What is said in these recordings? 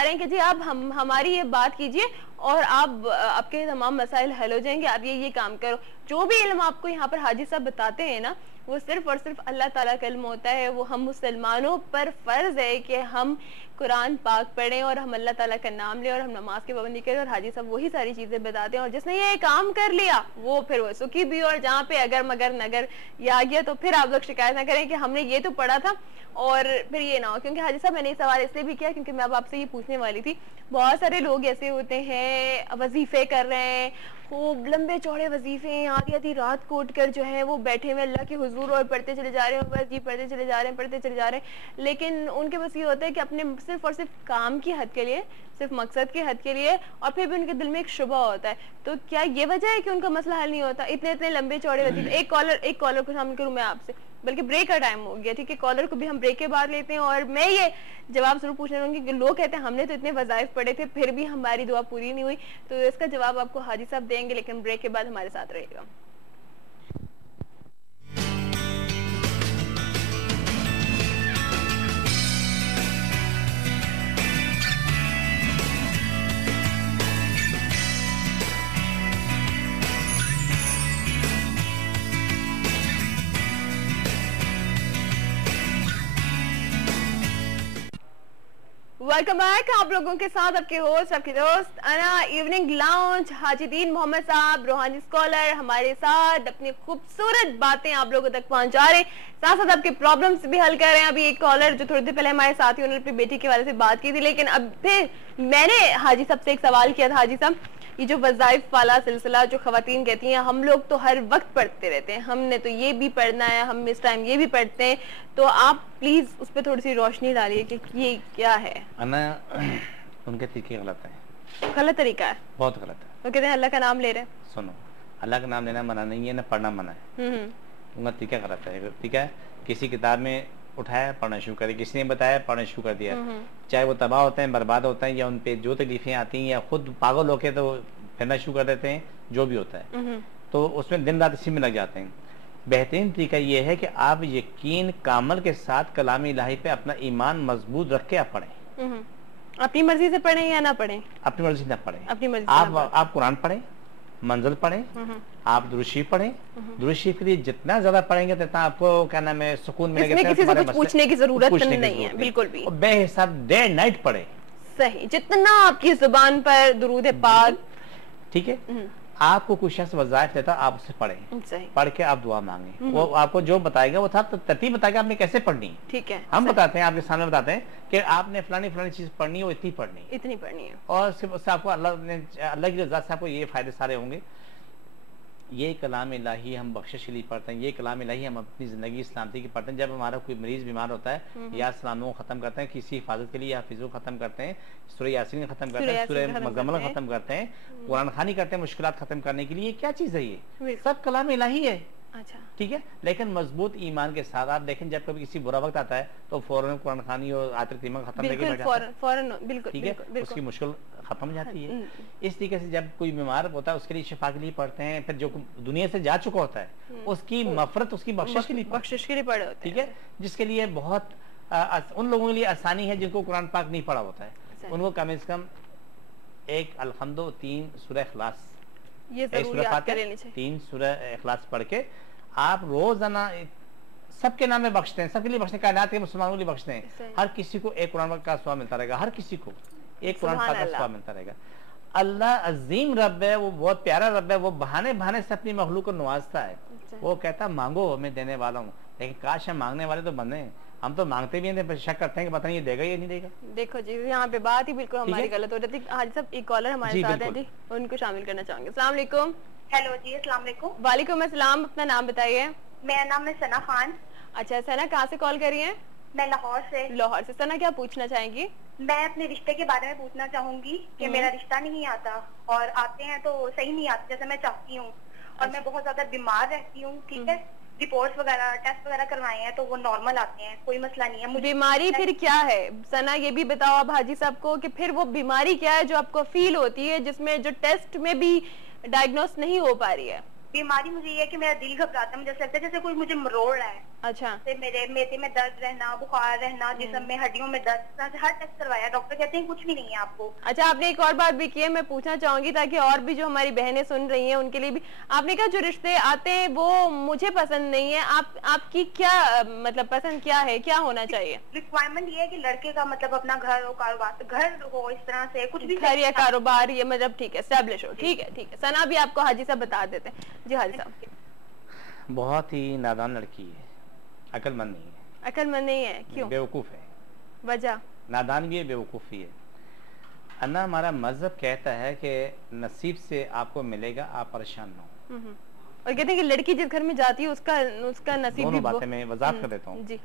रहे हैं कि जी आप हमारी ये बात कीजिए और आप आपके तमाम मसाइल हल हो जाएंगे, आप ये काम करो। जो भी इल्म आपको यहाँ पर हाजी साहब बताते हैं ना, वो सिर्फ और सिर्फ अल्लाह ताला का इल्म होता है। वो हम मुसलमानों पर फर्ज है कि हम कुरान पाक पढ़ें और हम अल्लाह ताला का नाम लें और हम नमाज की पाबंदी करें, और हाजी साहब वही सारी चीजें बताते हैं। और जिसने ये काम कर लिया वो फिर वो सुखी भी, और जहाँ पे अगर मगर नगर ये आ गया तो फिर आप लोग शिकायत ना करें कि हमने ये तो पढ़ा था और फिर ये ना हो। क्योंकि हाजी साहब मैंने ये सवाल इसलिए भी किया क्योंकि मैं अब आपसे ये पूछने वाली थी, बहुत सारे लोग ऐसे होते हैं वजीफे कर रहे हैं, खूब लंबे चौड़े वजीफे, आधी आधी रात को उठकर जो है वो बैठे हुए अल्लाह के हुजूर और पढ़ते चले जा रहे हैं, बस ये पढ़ते चले जा रहे हैं, पढ़ते चले जा रहे हैं। लेकिन उनके बस ये होता है कि अपने सिर्फ और सिर्फ काम की हद के लिए, सिर्फ मकसद की हद के लिए, और फिर भी उनके दिल में एक शुबा होता है। तो क्या ये वजह है कि उनका मसला हल नहीं होता? इतने इतने लंबे चौड़े वजीफे। एक कॉलर को शामिल करूं मैं आपसे, बल्कि ब्रेक का टाइम हो गया, ठीक है, कॉलर को भी हम ब्रेक के बाद लेते हैं। और मैं ये जवाब जरूर पूछने रहूंगी कि लोग कहते हैं हमने तो इतने वज़ाइफ पढ़े थे फिर भी हमारी दुआ पूरी नहीं हुई, तो इसका जवाब आपको हाजी साहब देंगे, लेकिन ब्रेक के बाद हमारे साथ रहेगा। वेलकम बैक, आप लोगों के साथ आपके होस्ट, आपके दोस्त अना इवनिंग लाउंज। हाजीदीन मोहम्मद साहब रूहानी स्कॉलर हमारे साथ अपनी खूबसूरत बातें आप लोगों तक पहुंचा रहे हैं, साथ साथ आपके प्रॉब्लम्स भी हल कर रहे हैं। अभी एक कॉलर जो थोड़ी देर पहले हमारे साथ ही, उन्होंने अपनी बेटी के बारे से बात की थी, लेकिन अब फिर मैंने हाजी साहब से एक सवाल किया था। हाजी साहब, ये जो वज़ाइफ वाला सिलसिला जो खवातीन कहती हैं हम लोग तो हर वक्त पढ़ते रहते हैं, हमने तो ये भी पढ़ना है, हम इस टाइम ये भी पढ़ते हैं, तो आप प्लीज उस पर थोड़ी सी रोशनी डालिए कि ये क्या है। उनके तरीके गलत है, गलत तरीका है, बहुत गलत है। वो कहते हैं अल्लाह का नाम ले रहे हैं। सुनो, अल्लाह का नाम लेना मना नहीं है, ना पढ़ना मना है। उनका तरीका गलत है। ठीक है, किसी किताब में उठाया पढ़ना शुरू करे, किसी ने बताया पढ़ना शुरू कर दिया, चाहे वो तबाह होते हैं, बर्बाद होते हैं, या उन पे जो तकलीफें आती हैं, या खुद पागल होके तो फिरना शुरू कर देते हैं, जो भी होता है, तो उसमें दिन रात इसी में लग जाते हैं। बेहतरीन तरीका ये है कि आप यकीन कामल के साथ कलाम इलाही पे अपना ईमान मजबूत रख के आप पढ़ें। अपनी मर्जी से पढ़ें या ना पढ़ें? अपनी मर्जी ना पढ़ें, अपनी मर्जी। आप कुरान पढ़ें, मंजिल पढ़ें, आप दुरूद शरीफ पढ़ें। दुरूद शरीफ के लिए जितना ज्यादा पढ़ेंगे तितना आपको क्या नाम है सुकून मिलेगा, इसमें किसी से कुछ पूछने की जरूरत नहीं है, बिल्कुल भी। बेहिसाब डे नाइट पढ़े, सही, जितना आपकी जुबान पर दुरूद पाक, ठीक है। आपको कुछ शख्स वज़ाइफ देता, आप उससे पढ़ें, पढ़ के आप दुआ मांगे, वो आपको जो बताएगा वो था तरतीब बताएगा आपने कैसे पढ़नी है। ठीक है, हम बताते हैं, आपके सामने बताते हैं कि आपने फलानी फलानी चीज पढ़नी है, वो इतनी पढ़नी है, और सिर्फ उससे आपको अल्लाह की रज़ा से आपको ये फायदे सारे होंगे। ये कलाम इलाही हम बख्शिश के लिए पढ़ते हैं, ये कलाम इलाही हम अपनी जिंदगी सलामती की पढ़ते हैं। जब हमारा कोई मरीज बीमार होता है या सलामों को खत्म करते हैं, किसी हिफाजत के लिए हाफिज़ों को खत्म करते हैं, सूरह यासीन खत्म करते हैं, सूरह मुज़म्मिल खत्म करते हैं, कुरान खानी करते हैं मुश्किलात खत्म करने के लिए। क्या चीज है ये? सब कलाम इलाही है। अच्छा, ठीक है, लेकिन मजबूत ईमान के साथ आप देखें, जब कभी किसी बुरा वक्त आता है तो फौरन कुरान खानी और आयत करीमा खत्म लेके फौरन, बिल्कुल, ठीक है, उसकी मुश्किल खत्म हो जाती है। इस तरीके से जब कोई बीमार होता है उसके लिए शिफा के लिए पढ़ते हैं, फिर जो दुनिया से जा चुका होता है उसकी मफरत, उसकी बख्शिश के लिए पढ़े होते हैं, ठीक है, जिसके लिए बहुत उन लोगों के लिए आसानी है जिनको कुरान पाक नहीं पढ़ा होता है, उनको कम से कम एक अलहम्दो 3 सूरह इखलास, ये जरूर याद कर लेनी चाहिए, 3 सूरह इखलास पढ़ के आप रोजाना सबके नाम में बख्शते हैं, सबके लिए बख्शते हैं, कायनात के मुसलमानों के लिए बख्शते हैं। हर किसी को एक कुरान का सवाब मिलता रहेगा, हर किसी को एक कुरान का सवाब मिलता रहेगा। अल्लाह अजीम रब है, वो बहुत प्यारा रब है, वो बहाने बहाने से अपनी मखलूक को नवाजता है। वो कहता मांगो मैं देने वाला हूँ, लेकिन काश हम मांगने वाले तो बने हैं, हम तो मांगते भी हैं, शक करते हैं कि पता नहीं ये देगा या नहीं देगा। देखो जी, यहाँ पे बात ही बिल्कुल हमारी गलत हो रही थी। आज सब एक कॉलर हमारे साथ है जी, उनको शामिल करना चाहूंगे। अस्सलाम वालेकुम। हेलो जी, अस्सलाम वालेकुम। वालेकुम अस्सलाम, अपना नाम बताइए। मेरा नाम है सना खान। अच्छा सना, कहाँ से कॉल करी है? मैं लाहौर से। लाहौर से। सना, क्या पूछना चाहेंगी? मैं अपने रिश्ते के बारे में पूछना चाहूंगी कि मेरा रिश्ता नहीं आता, और आते हैं तो सही नहीं आते जैसे मैं चाहती हूँ, और मैं बहुत ज्यादा बीमार रहती हूँ। ठीक है, रिपोर्ट्स वगैरह टेस्ट वगैरह करवाए हैं तो वो नॉर्मल आते हैं, कोई मसला नहीं है। मुझे बीमारी फिर क्या है सना, ये भी बताओ आप हाजी साहब को कि फिर वो बीमारी क्या है जो आपको फील होती है, जिसमें जो टेस्ट में भी डायग्नोस नहीं हो पा रही है? बीमारी मुझे ये है कि मेरा दिल घबराता है, मुझे ऐसा लगता है जैसे कोई मुझे मरोड़ रहा है। अच्छा। से मेरे मेथे में दर्द रहना, बुखार रहना, जिस्म में हड्डियों में दर्द, हर टेस्ट करवाया, डॉक्टर कहते हैं कुछ भी नहीं है आपको। अच्छा, आपने एक और बात भी की है, मैं पूछना चाहूंगी ताकि और भी जो हमारी बहनें सुन रही हैं उनके लिए भी। आपने कहा जो रिश्ते आते हैं वो मुझे पसंद नहीं है, आपकी क्या मतलब पसंद क्या है, क्या होना चाहिए? रिक्वायरमेंट ये है कि लड़के का मतलब अपना घर हो, कारोबार, घर हो, इस तरह से कुछ भी घर या कारोबार, ये मतलब ठीक है, एस्टेब्लिश हो। ठीक है, ठीक है। सना भी आपको हाजी साहब बता देते हैं। जी हाजी साहब। बहुत ही नादान लड़की है, अकलमंद नहीं है। अकलमंद नहीं है? क्यों? बेवकूफ है। वजह? नादान भी है, बेवकूफ़ी है। अन्ना, हमारा मजहब कहता है कि नसीब से आपको मिलेगा, आप परेशान ना हो। और कहते हैं कि लड़की जिस घर में जाती है उसका नसीब भी। बातें मैं वजाहत कर देता हूँ।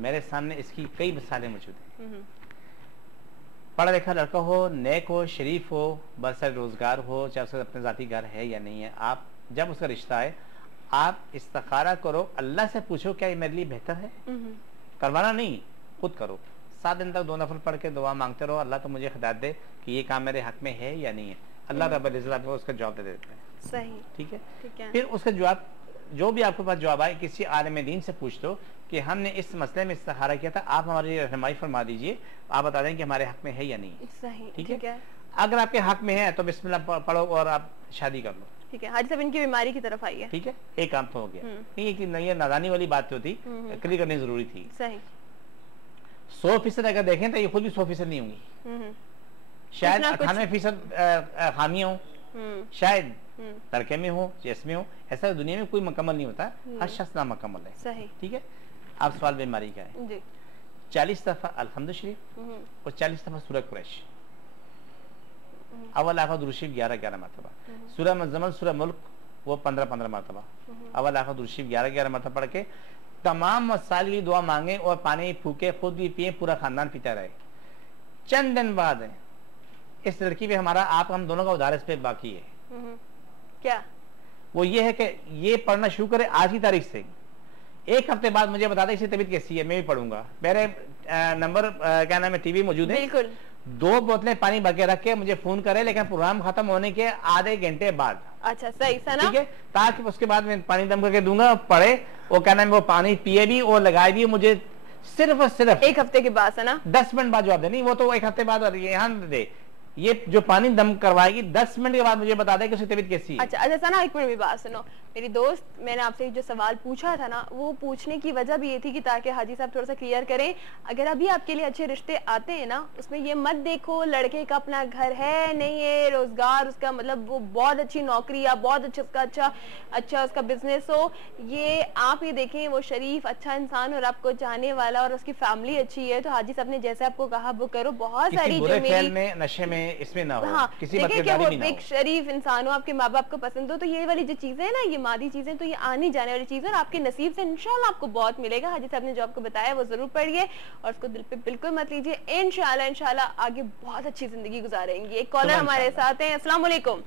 मेरे सामने इसकी कई मिसालें मौजूद हैं। पढ़ा लिखा लड़का हो, नेक हो, शरीफ हो, बरसर रोजगार हो, चाहे उसका अपने जाती घर है या नहीं है, आप जब उसका रिश्ता है आप इस्तिखारा करो, अल्लाह से पूछो क्या ये मेरे लिए बेहतर है। करवाना नहीं, खुद करो। 7 दिन तक 2 नफल पढ़ के दुआ मांगते रहो, अल्लाह तो मुझे हिदायत दे कि ये काम मेरे हक में है या नहीं है। अल्लाह रब्बुल इज्जत आपको उसका जवाब दे देते हैं। सही, ठीक है। फिर उसका जवाब जो भी आपके पास जवाब आए, किसी आलिम दीन से पूछ लो कि हमने इस मसले में इस्तिखारा किया था, आप हमारी रहनुमाई फरमा दीजिए, आप बता दें कि हमारे हक में है या नहीं। सही, ठीक है। अगर आपके हक में है तो बिस्मिल्लाह पढ़ो और आप शादी कर लो। ठीक है। हाजी साहब इनकी बीमारी की तरफ आई है। ठीक है, एक काम तो हो गया। नहीं कि नहीं, ये नादानी वाली बात होती, क्लियर करनी जरूरी थी। सही। 100% अगर देखें तो ये खुद भी 100% नहीं होंगी, शायद 98% खामियां हो, शायद तड़के में हो, चेस में हो। ऐसा दुनिया में कोई मुकम्मल नहीं होता, हर शख्स नामुकम्मल है। सही। ठीक है। आप सवाल बीमारी का है। 40 दफा अल्हम्दु शरीफ और 40 दफा सूरह कुरैश, अव्वल आखिर दुरूद शरीफ 11-11 मरतबा, सूरह मुज़म्मिल, सूरह मुल्क वो 15-15 मरतबा, अव्वल आखिर दुरूद शरीफ 11-11 मरतबा पढ़ के तमाम मसाइल की दुआ मांगे और पानी फूके, खुद भी पिए, पूरा खानदान पीता रहे। चंद दिन बाद इस लड़की पे हमारा आप हम दोनों का उधार इस पे बाकी है। क्या? वो ये है कि ये पढ़ना शुरू करे आज की तारीख से, 1 हफ्ते बाद मुझे बता दें इसकी तबीयत कैसी है, मैं भी पढ़ूंगा। मेरे नंबर क्या नाम है टीवी मौजूद है, बिल्कुल 2 बोतलें पानी भर के रख के मुझे फोन करे, लेकिन प्रोग्राम खत्म होने के आधे घंटे बाद। अच्छा, सही सना। ठीक है, ताकि उसके बाद मैं पानी दम करके दूंगा, पढ़े, वो क्या नाम है वो पानी पिए भी और लगाए भी। मुझे सिर्फ और सिर्फ 1 हफ्ते के बाद सना 10 मिनट बाद जवाब दे। नहीं, वो तो 1 हफ्ते बाद यहाँ दे। ये जो पानी दम करवाएगी 10 मिनट के बाद मुझे बता दे कि उसकी तबीयत कैसी है। अच्छा सना, 1 मिनट भी बात सुनो। मेरी दोस्त, मैंने आपसे जो सवाल पूछा था ना, वो पूछने की वजह भी ये थी कि ताकि हाजी साहब थोड़ा सा क्लियर करें। अगर अभी आपके लिए अच्छे रिश्ते आते हैं ना, उसमें ये मत देखो लड़के का अपना घर है नहीं है, रोजगार उसका मतलब वो बहुत अच्छी नौकरी या बहुत अच्छा उसका बिजनेस हो। ये आप ये देखें वो शरीफ अच्छा इंसान और आपको चाहने वाला और उसकी फैमिली अच्छी है। तो हाजी साहब ने जैसे आपको कहा वो करो। बहुत सारी जो मेरी नशे में इसमें ना हो, हाँ, किसी देखिए वो एक शरीफ इंसान हो, आपके माँ बाप को पसंद हो, तो ये वाली जो चीजें है ना, ये मादी चीजें, तो ये आनी जाने वाली चीजें और आपके नसीब से इंशाल्लाह आपको बहुत मिलेगा। हाजी साहब ने जो आपको बताया वो जरूर पढ़िए और उसको दिल पे बिल्कुल मत लीजिए। इंशाल्लाह आगे बहुत अच्छी जिंदगी गुजारेंगे। एक कॉलर हमारे साथ हैं। अस्सलाम वालेकुम।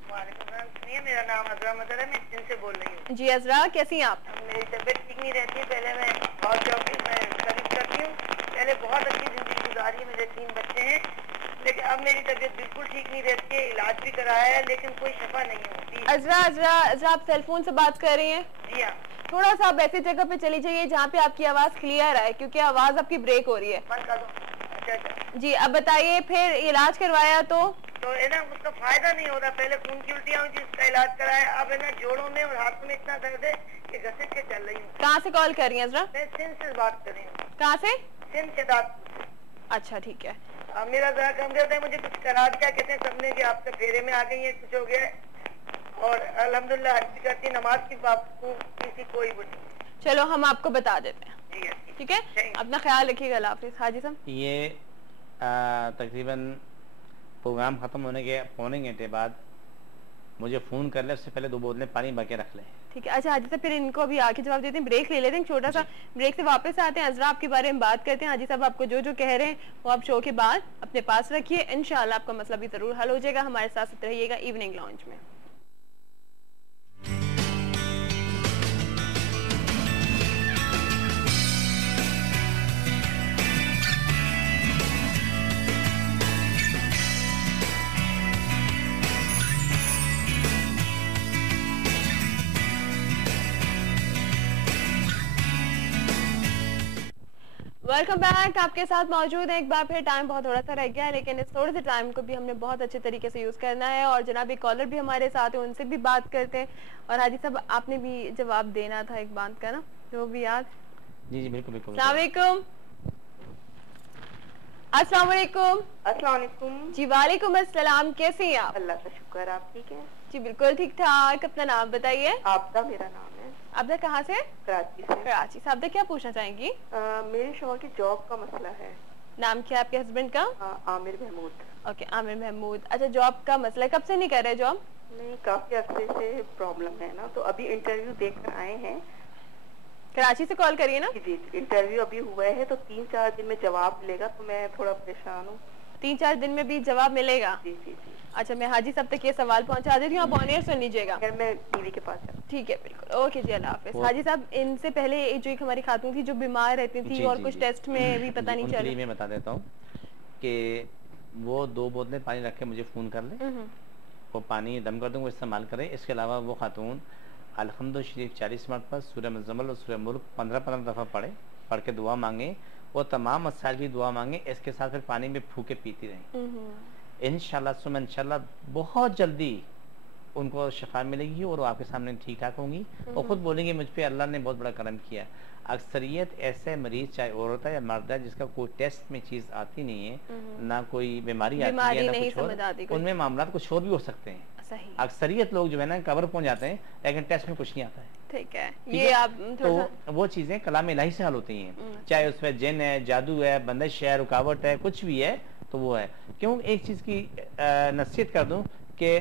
मेरा नाम अजरा मदर है, मैं चीन से बोल रही हूँ। जी अजरा, कैसी हैं आप? मेरी तबीयत ठीक नहीं रहती है। पहले मैं हाउस जॉब में सर्विस करती हूँ, पहले बहुत अच्छी जिंदगी गुजारी है, मेरे 3 बच्चे हैं, लेकिन अब मेरी तबीयत बिल्कुल ठीक नहीं रहती है। इलाज भी कराया है लेकिन कोई शफा नहीं होती। अजरा आप सेल फोन से बात कर रही हैं? जी हाँ। थोड़ा सा आप ऐसी जगह पे चली जाइए जहाँ पे आपकी आवाज क्लियर आए, क्योंकि आवाज आपकी ब्रेक हो रही है। अच्छा। जी अब बताइए, फिर इलाज करवाया तो है ना, उसका फायदा नहीं होता। पहले खून की उल्टियाँ हुई थी, उसका इलाज कराया। अब है ना जोड़ों में और हाथों में इतना दर्द है कि घसीट के चल रही हूँ। कहाँ से कॉल कर रही हैं अजरा? मैं सिंध से बात कर रही हूँ। कहाँ से? सिंध से दादपुर से। अच्छा ठीक है। मेरा जरा कम करता है, मुझे कुछ करा दिया, कहते हैं सबने कि आपके फेरे में आ गई है, कुछ हो गया है। और अल्हम्दुलिल्लाह हज करती, नमाज की बात किसी कोई बुरी। चलो हम आपको बता देते हैं। जी ठीक है, अपना ख्याल रखिएगा। अल्लाह हाफिज़। हाजी साहब, ये तकरीबन प्रोग्राम खत्म होने के पौने घंटे बाद मुझे फोन कर ले, उससे पहले 2 बोतलें पानी भर के रख ले। ठीक है। अच्छा हाजी साहब, फिर इनको अभी आके जवाब देते हैं, ब्रेक ले लेते हैं, छोटा सा ब्रेक से वापस आते हैं। अजरा आपके बारे में बात करते हैं। हाजी साहब आपको जो कह रहे हैं वो आप शो के बाद अपने पास रखिए, इंशाल्लाह आपका मसला भी जरूर हल हो जाएगा। हमारे साथ रहिएगा इवनिंग लॉन्च में। वेलकम बैक, आपके साथ मौजूद है एक बार फिर। टाइम बहुत थोड़ा सा रह गया है, लेकिन इस थोड़े से टाइम को भी हमने बहुत अच्छे तरीके से यूज करना है। और जनाब एक कॉलर भी हमारे साथ है, उनसे भी बात करते हैं। और हाजी साहब आपने भी जवाब देना था एक बात का ना, जो भी याद। जी जी बिल्कुल बिल्कुल। अस्सलाम वालेकुम। अस्सलाम वालेकुम। अस्सलाम वालेकुम। जी वालेकुम अस्सलाम, कैसे हैं आप? अल्लाह का शुक्र, आप ठीक हैं? जी बिल्कुल ठीक ठाक। अपना नाम बताइए। आपदा मेरा नाम है। आपदा कहाँ से? कराची से। कराची से। आपदा क्या पूछना चाहेंगी? मेरे शौहर की जॉब का मसला है। नाम क्या है आपके हस्बैंड का? आमिर महमूद। ओके, आमिर महमूद। अच्छा, जॉब का मसला कब से नहीं कर रहे जॉब? नहीं, काफी अरसे से प्रॉब्लम है ना, तो अभी इंटरव्यू देकर आए हैं। कराची से कॉल करिए ना। जी, इंटरव्यू अभी हुआ है, तो 3-4 दिन में जवाब मिलेगा, तो मैं थोड़ा परेशान हूँ। 3-4 दिन में भी जवाब मिलेगा? जी जी जी। अच्छा, मैं हाजी साहब तक ये सवाल पहुंचा देती हूँ, आप ऑन एयर सुन लीजिएगा। मैं टीवी के पास जाऊँ? ठीक है, बिल्कुल। ओके जी, अल्लाह हाफिज। हाजी साहब, इनसे पहले जो एक हमारी खातून थी जो बीमार रहती थी और कुछ टेस्ट में भी पता नहीं चला। मैं बता देता हूँ कि वो 2 बोतलें पानी रख के मुझे फ़ोन कर ले, वो पानी दम कर दूँ, वो इस्तेमाल करें। इसके अलावा वो खातून अल्हम्दुलिल्लाह शरीफ 40 मरतबा, सूरह मुज़म्मिल और सूरह मुल्क 15-15 दफ़ा पढ़ के दुआ मांगे, और तमाम मसाइल की दुआ मांगे। इसके साथ फिर पानी में फूके पीती रहें। इंशाल्लाह बहुत जल्दी उनको शफा मिलेगी और वो आपके सामने ठीक ठाक होंगी और खुद बोलेंगे मुझ पे अल्लाह ने बहुत बड़ा करम किया। अक्सरियत ऐसे मरीज, चाहे औरत है या मर्द है, जिसका कोई टेस्ट में चीज आती नहीं है, ना कोई बीमारी आती है, ना कुछ और, उनमें मामला कुछ और भी हो सकते हैं। अक्सरियत लोग जो है ना कबर पहुंच जाते हैं, लेकिन टेस्ट में कुछ नहीं आता है। ठीक है, ये आप तो वो चीजें कलाम इलाही से हल होती हैं, चाहे उसमें जिन है, जादू है, बंदिश है, रुकावट है, कुछ भी है, तो वो है। क्यों, एक चीज की नसीहत कर दूं कि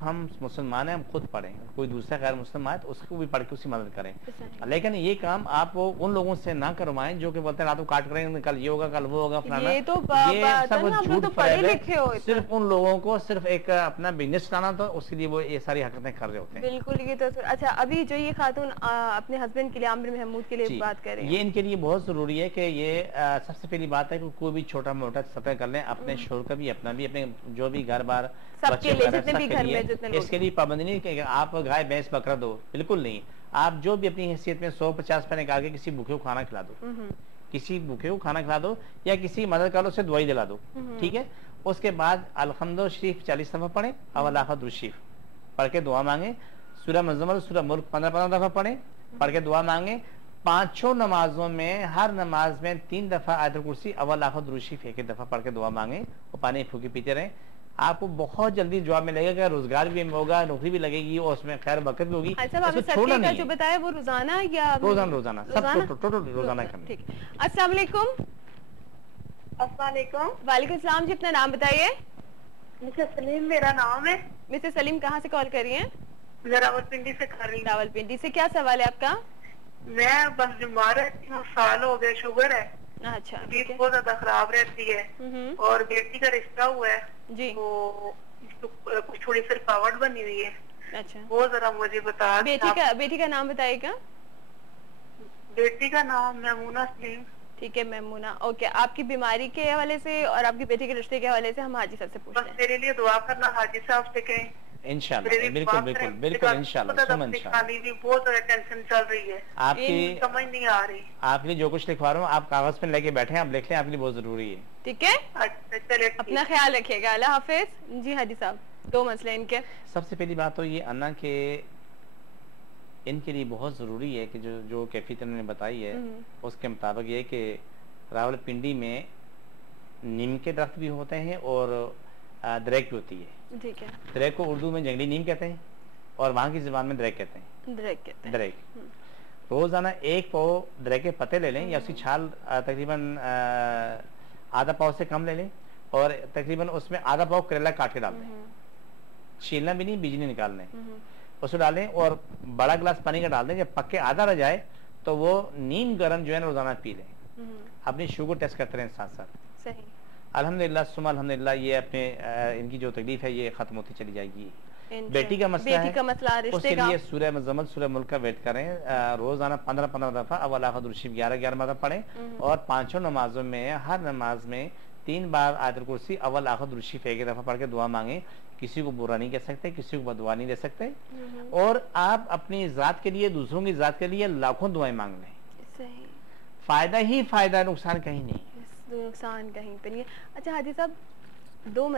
हम मुसलमान हैं, हम खुद पढ़ें, कोई दूसरा गैर मुस्लिम आए तो उसको भी पढ़ के उसकी मदद करें, लेकिन ये काम आप उन लोगों से ना करवाएं जो कि बोलते हैं रात को काट करेंगे, कल ये होगा, कल वो होगा, फलाना। ये तो सब झूठ फैले, सिर्फ उन लोगों को सिर्फ एक अपना बिजनेस चलाना, तो उसके लिए वो ये सारी हरकतें कर रहे होते हैं। बिल्कुल, ये तो अच्छा। अभी जो ये खातून अपने हस्बैंड के लिए, आमिर महमूद के लिए बात कर रहे हैं, ये इनके लिए बहुत जरूरी है कि ये सबसे पहली बात है कि कोई भी छोटा मोटा सफर कर लें, अपने शोर का भी, अपना भी, अपने जो भी घर बार सबके लिए, जितने भी घर में जितने लोग। इसके लिए पाबंदी नहीं कि आप गाय भैंस बकरा दो, बिल्कुल नहीं। आप जो भी अपनी हैसियत में 100-50 रुपए निकाल के किसी भूखे को खाना खिला दो, किसी भूखे को खाना खिला दो, या किसी मदद कर लो, उसे दवाई दिला दो, ठीक है। उसके बाद अल्हम्दुलिल्लाह शरीफ 40 दफा पढ़े, अवलाफत शरीफ पढ़ के दुआ मांगे, सूरह मुज़म्मिल, सूरह मुल्क 15-15 दफा पढ़े, पढ़ के दुआ मांगे। 5 नमाजों में हर नमाज में 3 दफा आयतुल कुर्सी, अवलाफत शरीफ 1 दफा पढ़ के दुआ मांगे, और पानी फूके पीते रहे। आपको बहुत जल्दी जवाब मिलेगा कि रोजगार भी होगा, नौकरी भी लगेगी, और उसमें खैर बरकत भी होगी। छोड़ना नहीं, जो बताया वो रोजाना या रोजाना सब टोटल रोजाना करना। ठीक। अस्सलाम वालेकुम। अस्सलाम वालेकुम। वालेकुम सलाम जी, अपना नाम बताइए। मिसेस सलीम मेरा नाम है। मिसेस सलीम, कहाँ से कॉल कर रही हैं? रावलपिंडी से कर रही हूँ। रावलपिंडी से, क्या सवाल है आपका? मैं बस बीमार रहती हूँ, साल हो गए, शुगर है। अच्छा, बहुत ज्यादा खराब रहती है, और बेटी का रिश्ता हुआ है जी, तो कुछ थोड़ी सी रुकावट बनी हुई है। अच्छा, वो जरा मुझे बता। बेटी का नाम बताइएगा। बेटी का नाम महमूना सलीम। ठीक है, महमूना। ओके, आपकी बीमारी के हवाले से और आपकी बेटी के रिश्ते के हवाले से हम हाजी साहब से पूछ रहे हैं। मेरे लिए दुआ करना, हाजी साहब से कहें। इंशाल्लाह, बिल्कुल बिल्कुल बिल्कुल इंशाल्लाह। भी बहुत ज्यादा टेंशन चल रही है, आपकी समझ नहीं आ रही। आपके जो कुछ लिखवा रहा हूँ, आप कागज पे लेके बैठे हैं, आप लिख लें, आपके लिए बहुत जरूरी है। ठीक है, अच्छा चलिए, अपना ख्याल रखिएगा, अल्लाह हाफिज। जी हाजी साहब, 2 मसले इनके। सबसे पहली बात तो ये अन्ना के इनके लिए बहुत ज़रूरी है कि जो कैफियत उन्होंने बताई है उसके मुताबिक ये कि रावलपिंडी में नीम के दरख्त भी होते हैं और दरख्त भी होती है। ठीक है, दरख्त को उर्दू में जंगली नीम कहते हैं और वहाँ की ज़बान में दरख्त कहते हैं। दरख्त रोज़ाना 1 पाव दरख्त के पत्ते ले लें, या उसकी छाल तकरीबन आधा पाव से कम ले लें, और तकरीबन उसमें आधा पाव करेला काट के डाल दें, छीलना भी नहीं, बीज नहीं निकालने, उसको डालें और बड़ा गिलास पानी का डाल दें। जब पक्के आधा रह जाए तो वो नीम गर्म जो है ना रोजाना पी लें, अपनी शुगर टेस्ट करते रहें साथ साथ। सही। अल्हम्दुलिल्लाह सुमा अल्हम्दुलिल्लाह, ये अपने इनकी जो तकलीफ है ये खत्म होती चली जाएगी। बेटी का मसला है, उसके लिए सूरह मुज़म्मिल, सूरह मुल्क का वेट करें, रोजाना 15-15 दफा अवलाफत शरीफ 11-11 मरतबा पढ़ें, और 5 नमाजों में हर नमाज में 3 बार आयतुल कुर्सी अव्वल आखिर दुरूद शरीफ 1 दफा पढ़ के दुआ मांगे। किसी को बुरा नहीं कह सकते, किसी को बदुआ नहीं दे सकते, और आप अपनी जात के लिए, दूसरों की जात के लिए लाखों दुआएं मांग लें। फायदा ही फायदा, नुकसान कहीं नहीं, नुकसान कहीं पे नहीं है। अच्छा हाजी साहब, दो